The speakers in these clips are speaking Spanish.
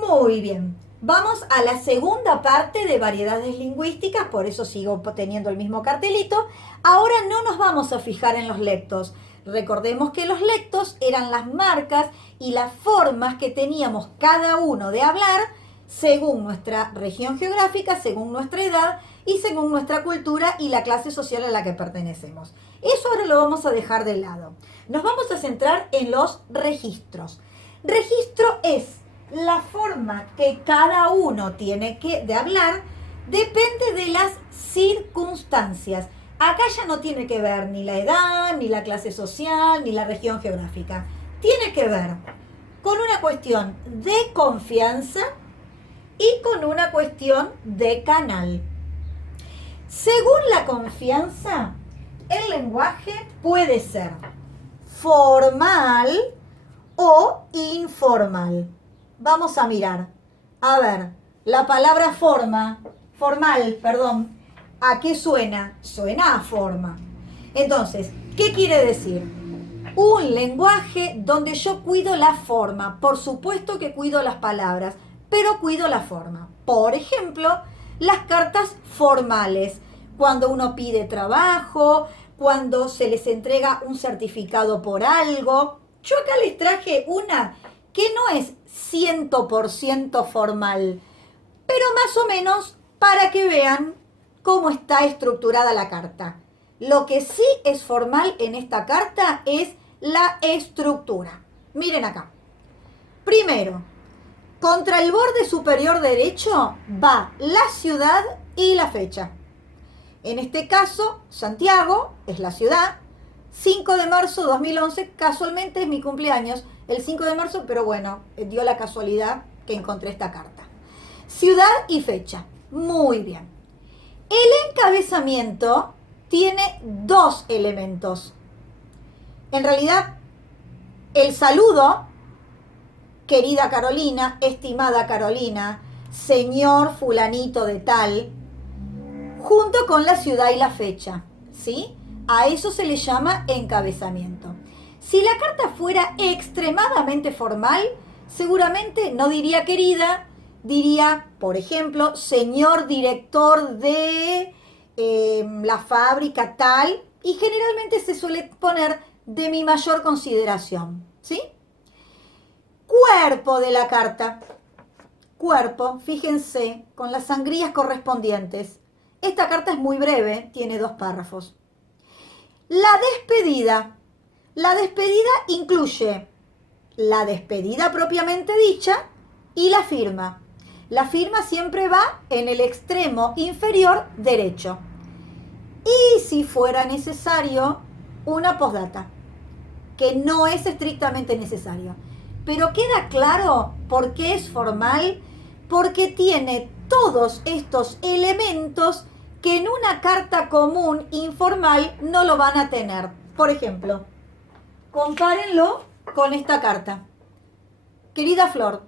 Muy bien. Vamos a la segunda parte de variedades lingüísticas, por eso sigo teniendo el mismo cartelito. Ahora no nos vamos a fijar en los lectos. Recordemos que los lectos eran las marcas y las formas que teníamos cada uno de hablar según nuestra región geográfica, según nuestra edad y según nuestra cultura y la clase social a la que pertenecemos. Eso ahora lo vamos a dejar de lado. Nos vamos a centrar en los registros. Registro es la forma que cada uno tiene de hablar, depende de las circunstancias. Acá ya no tiene que ver ni la edad, ni la clase social, ni la región geográfica. Tiene que ver con una cuestión de confianza y con una cuestión de canal. Según la confianza, el lenguaje puede ser formal o informal. Vamos a mirar. A ver, la palabra formal, ¿a qué suena? Suena a forma. Entonces, ¿qué quiere decir? Un lenguaje donde yo cuido la forma. Por supuesto que cuido las palabras, pero cuido la forma. Por ejemplo, las cartas formales. Cuando uno pide trabajo, cuando se les entrega un certificado por algo. Yo acá les traje una que no es 100% formal, pero más o menos para que vean cómo está estructurada la carta. Lo que sí es formal en esta carta es la estructura. Miren acá. Primero, contra el borde superior derecho va la ciudad y la fecha. En este caso, Santiago es la ciudad. 5 de marzo de 2011, casualmente es mi cumpleaños, el 5 de marzo, pero bueno, dio la casualidad que encontré esta carta. Ciudad y fecha. Muy bien. El encabezamiento tiene dos elementos. En realidad, el saludo, querida Carolina, estimada Carolina, señor fulanito de tal, junto con la ciudad y la fecha, ¿sí? A eso se le llama encabezamiento. Si la carta fuera extremadamente formal, seguramente no diría querida, diría, por ejemplo, señor director de la fábrica tal, y generalmente se suele poner de mi mayor consideración, ¿sí? Cuerpo de la carta. Cuerpo, fíjense, con las sangrías correspondientes. Esta carta es muy breve, tiene 2 párrafos. La despedida. La despedida incluye la despedida propiamente dicha y la firma. La firma siempre va en el extremo inferior derecho. Y si fuera necesario, una postdata, que no es estrictamente necesario. Pero queda claro por qué es formal, porque tiene todos estos elementos que en una carta común informal no lo van a tener. Por ejemplo, compárenlo con esta carta. Querida Flor,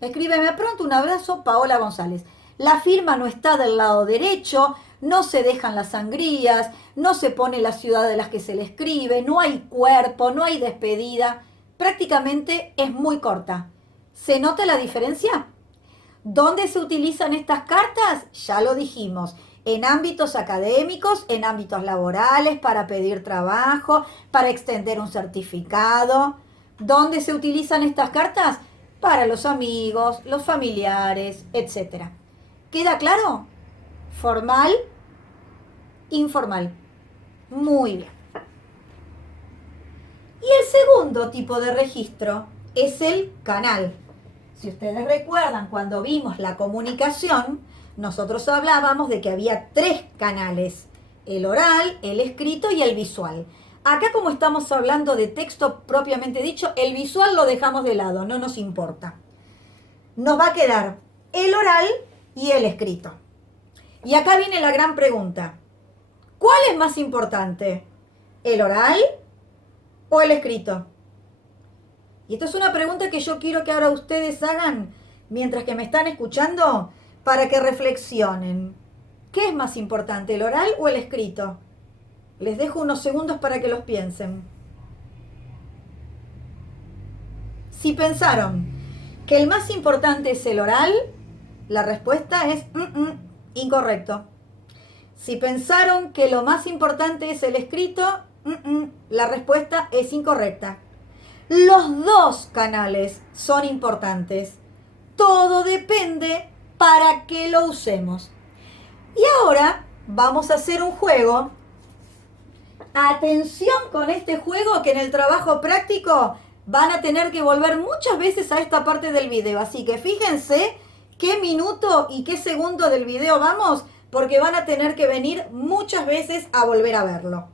escríbeme pronto, un abrazo, Paola González. La firma no está del lado derecho, no se dejan las sangrías, no se pone la ciudad de las que se le escribe, no hay cuerpo, no hay despedida. Prácticamente es muy corta. ¿Se nota la diferencia? ¿Dónde se utilizan estas cartas? Ya lo dijimos. En ámbitos académicos, en ámbitos laborales, para pedir trabajo, para extender un certificado. ¿Dónde se utilizan estas cartas? Para los amigos, los familiares, etc. ¿Queda claro? Formal, informal. Muy bien. Y el segundo tipo de registro es el canal. Si ustedes recuerdan, cuando vimos la comunicación, nosotros hablábamos de que había 3 canales: el oral, el escrito y el visual. Acá, como estamos hablando de texto propiamente dicho, el visual lo dejamos de lado, no nos importa. Nos va a quedar el oral y el escrito. Y acá viene la gran pregunta. ¿Cuál es más importante? ¿El oral o el escrito? Y esto es una pregunta que yo quiero que ahora ustedes hagan mientras que me están escuchando, para que reflexionen. ¿Qué es más importante, el oral o el escrito? Les dejo unos segundos para que los piensen. Si pensaron que el más importante es el oral, la respuesta es incorrecto. Si pensaron que lo más importante es el escrito, la respuesta es incorrecta. Los dos canales son importantes. Todo depende para qué lo usemos. Y ahora vamos a hacer un juego. Atención con este juego, que en el trabajo práctico van a tener que volver muchas veces a esta parte del video. Así que fíjense qué minuto y qué segundo del video vamos, porque van a tener que venir muchas veces a volver a verlo.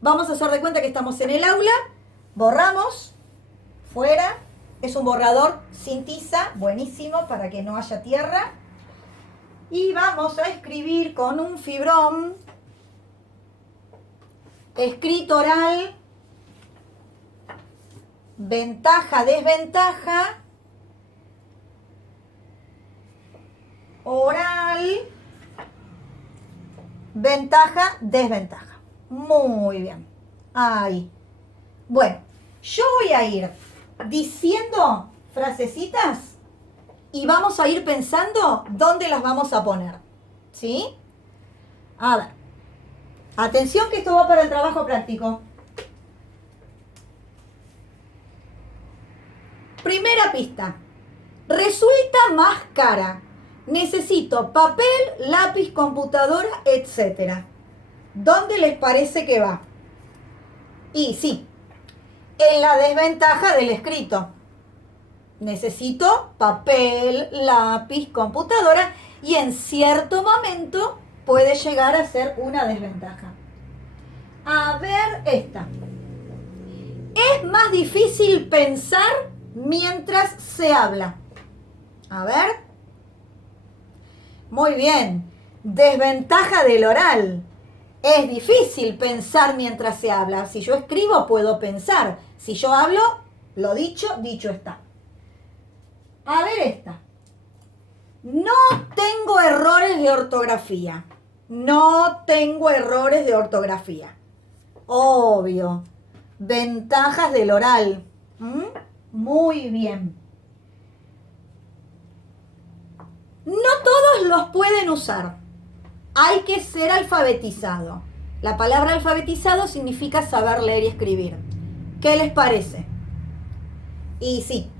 Vamos a hacer de cuenta que estamos en el aula. Borramos. Fuera. Es un borrador sin tiza. Buenísimo para que no haya tierra. Y vamos a escribir con un fibrón. Escrito oral. Ventaja, desventaja. Oral. Ventaja, desventaja. Muy bien. Ahí. Bueno, yo voy a ir diciendo frasecitas y vamos a ir pensando dónde las vamos a poner. ¿Sí? A ver. Atención, que esto va para el trabajo práctico. Primera pista. Resulta más cara. Necesito papel, lápiz, computadora, etc. ¿Dónde les parece que va? Y sí, en la desventaja del escrito. Necesito papel, lápiz, computadora y en cierto momento puede llegar a ser una desventaja. A ver esta. Es más difícil pensar mientras se habla. A ver. Muy bien. Desventaja del oral. Es difícil pensar mientras se habla. Si yo escribo, puedo pensar. Si yo hablo, lo dicho, dicho está. A ver esta. No tengo errores de ortografía. No tengo errores de ortografía. Obvio. Ventajas del oral. Muy bien. No todos los pueden usar. Hay que ser alfabetizado. La palabra alfabetizado significa saber leer y escribir. ¿Qué les parece? Y sí,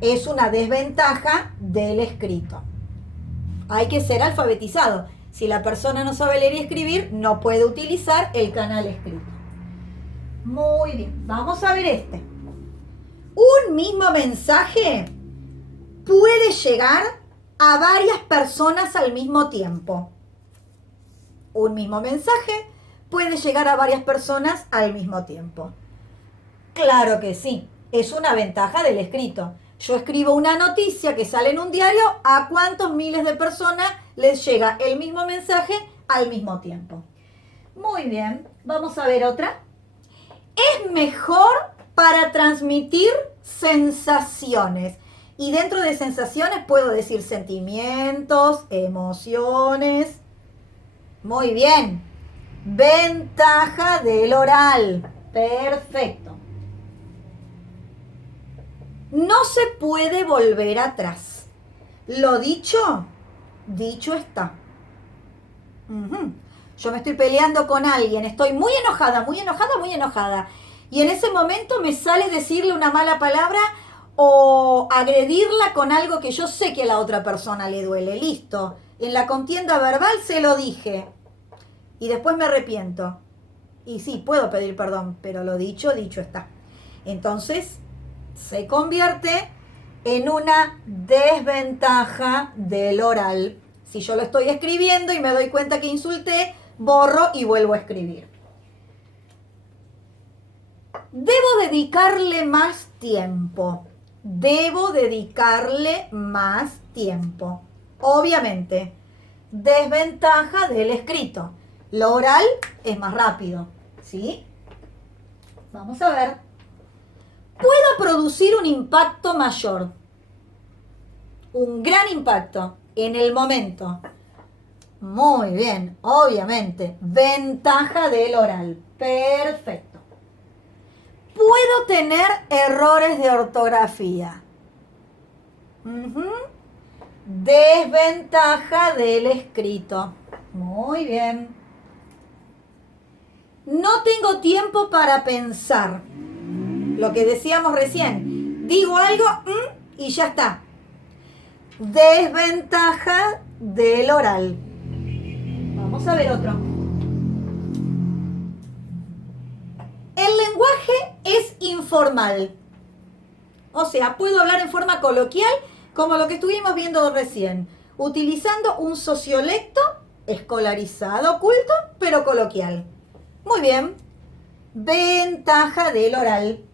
es una desventaja del escrito. Hay que ser alfabetizado. Si la persona no sabe leer y escribir, no puede utilizar el canal escrito. Muy bien, vamos a ver este. Un mismo mensaje puede llegar a varias personas al mismo tiempo. Un mismo mensaje puede llegar a varias personas al mismo tiempo. Claro que sí, es una ventaja del escrito. Yo escribo una noticia que sale en un diario, ¿a cuántos miles de personas les llega el mismo mensaje al mismo tiempo? Muy bien, vamos a ver otra. Es mejor para transmitir sensaciones. Y dentro de sensaciones puedo decir sentimientos, emociones. Muy bien. Ventaja del oral. Perfecto. No se puede volver atrás. Lo dicho, dicho está. Yo me estoy peleando con alguien, estoy muy enojada, muy enojada, muy enojada. Y en ese momento me sale decirle una mala palabra o agredirla con algo que yo sé que a la otra persona le duele. Listo. En la contienda verbal se lo dije. Y después me arrepiento. Y sí, puedo pedir perdón, pero lo dicho, dicho está. Entonces, se convierte en una desventaja del oral. Si yo lo estoy escribiendo y me doy cuenta que insulté, borro y vuelvo a escribir. Debo dedicarle más tiempo. Debo dedicarle más tiempo. Obviamente, desventaja del escrito. Lo oral es más rápido, ¿sí? Vamos a ver. Puedo producir un impacto mayor. Un gran impacto en el momento. Muy bien, obviamente. Ventaja del oral. Perfecto. Puedo tener errores de ortografía. Ujú. Desventaja del escrito. Muy bien. No tengo tiempo para pensar. Lo que decíamos recién. Digo algo y ya está. Desventaja del oral. Vamos a ver otro. El lenguaje es informal. O sea, puedo hablar en forma coloquial como lo que estuvimos viendo recién, utilizando un sociolecto escolarizado, culto, pero coloquial. Muy bien. Ventaja del oral.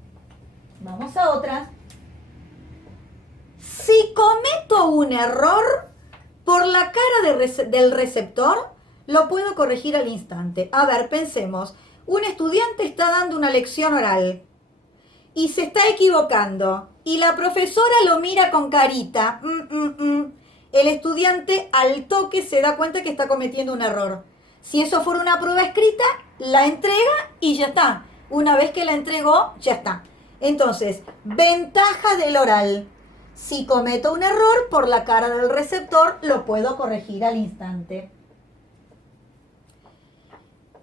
Vamos a otra. Si cometo un error, por la cara del receptor, lo puedo corregir al instante. A ver, pensemos. Un estudiante está dando una lección oral y se está equivocando y la profesora lo mira con carita. El estudiante al toque se da cuenta que está cometiendo un error. Si eso fuera una prueba escrita, la entrega y ya está. Una vez que la entregó, ya está. Entonces, ventaja del oral. Si cometo un error, por la cara del receptor, lo puedo corregir al instante.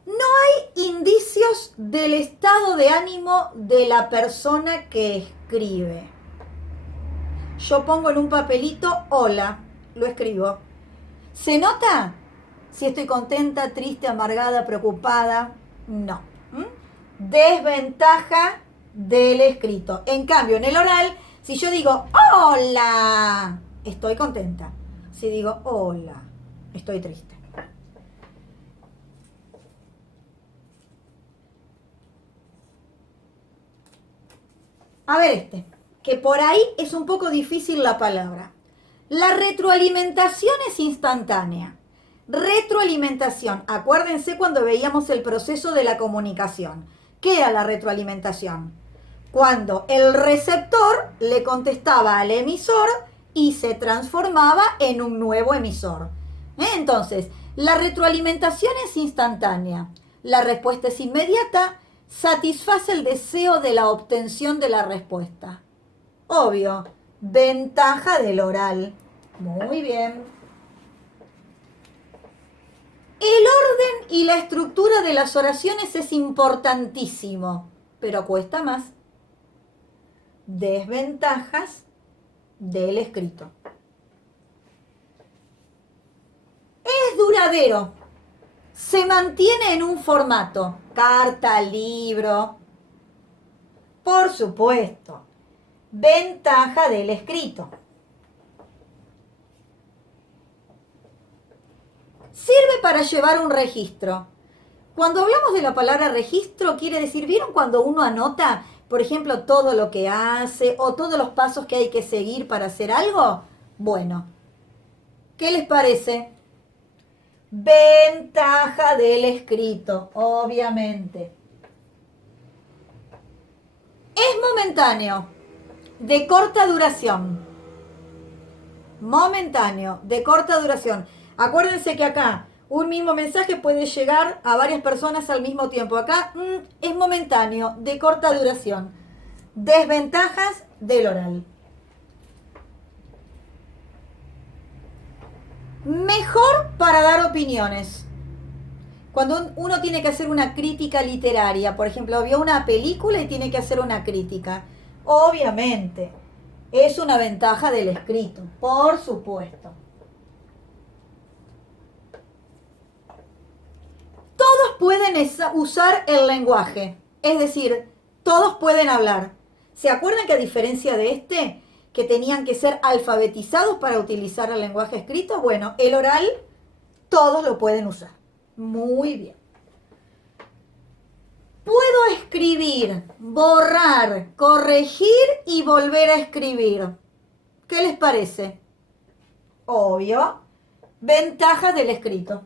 No hay indicios del estado de ánimo de la persona que escribe. Yo pongo en un papelito, hola, lo escribo. ¿Se nota si estoy contenta, triste, amargada, preocupada? No. Desventaja del escrito. En cambio, en el oral, si yo digo, hola, estoy contenta. Si digo, hola, estoy triste. A ver que por ahí es un poco difícil la palabra. La retroalimentación es instantánea. Retroalimentación. Acuérdense cuando veíamos el proceso de la comunicación. ¿Qué era la retroalimentación? Cuando el receptor le contestaba al emisor y se transformaba en un nuevo emisor. Entonces, la retroalimentación es instantánea. La respuesta es inmediata. Satisface el deseo de la obtención de la respuesta. Obvio. Ventaja del oral. Muy bien. El orden y la estructura de las oraciones es importantísimo, pero cuesta más. Desventajas del escrito. Es duradero. Se mantiene en un formato. Carta, libro. Por supuesto. Ventaja del escrito. Sirve para llevar un registro. Cuando hablamos de la palabra registro, quiere decir, ¿vieron cuando uno anota, por ejemplo, todo lo que hace o todos los pasos que hay que seguir para hacer algo? Bueno, ¿qué les parece? Ventaja del escrito, obviamente. Es momentáneo, de corta duración. Momentáneo, de corta duración. Acuérdense que acá un mismo mensaje puede llegar a varias personas al mismo tiempo. Acá es momentáneo, de corta duración. Desventajas del oral. Mejor para dar opiniones. Cuando uno tiene que hacer una crítica literaria, por ejemplo, vio una película y tiene que hacer una crítica. Obviamente, es una ventaja del escrito, por supuesto. Todos pueden usar el lenguaje, es decir, todos pueden hablar. ¿Se acuerdan que a diferencia de que tenían que ser alfabetizados para utilizar el lenguaje escrito? Bueno, el oral, todos lo pueden usar. Muy bien. Puedo escribir, borrar, corregir y volver a escribir. ¿Qué les parece? Obvio. Ventajas del escrito.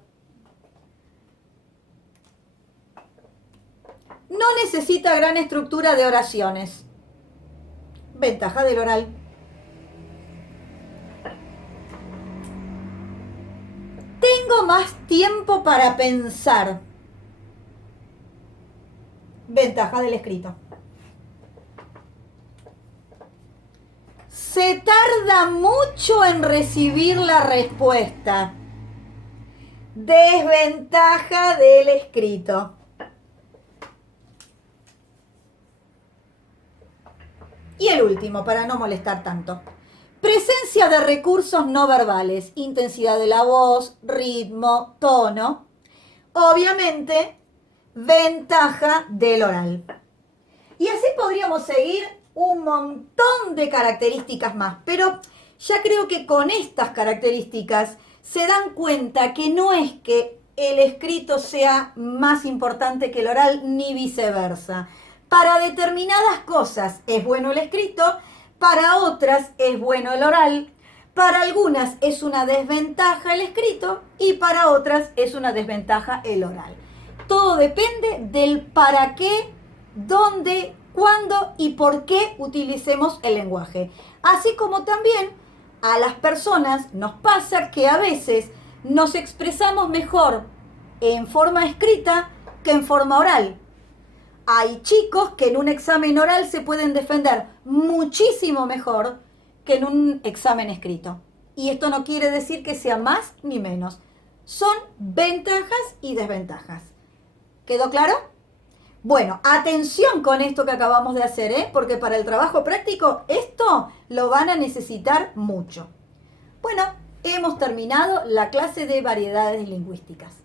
No necesita gran estructura de oraciones. Ventaja del oral. Tengo más tiempo para pensar. Ventaja del escrito. Se tarda mucho en recibir la respuesta. Desventaja del escrito. Y el último, para no molestar tanto. Presencia de recursos no verbales, intensidad de la voz, ritmo, tono. Obviamente, ventaja del oral. Y así podríamos seguir un montón de características más, pero ya creo que con estas características se dan cuenta que no es que el escrito sea más importante que el oral, ni viceversa. Para determinadas cosas es bueno el escrito, para otras es bueno el oral, para algunas es una desventaja el escrito y para otras es una desventaja el oral. Todo depende del para qué, dónde, cuándo y por qué utilicemos el lenguaje. Así como también a las personas nos pasa que a veces nos expresamos mejor en forma escrita que en forma oral. Hay chicos que en un examen oral se pueden defender muchísimo mejor que en un examen escrito. Y esto no quiere decir que sea más ni menos. Son ventajas y desventajas. ¿Quedó claro? Bueno, atención con esto que acabamos de hacer, porque para el trabajo práctico esto lo van a necesitar mucho. Bueno, hemos terminado la clase de variedades lingüísticas.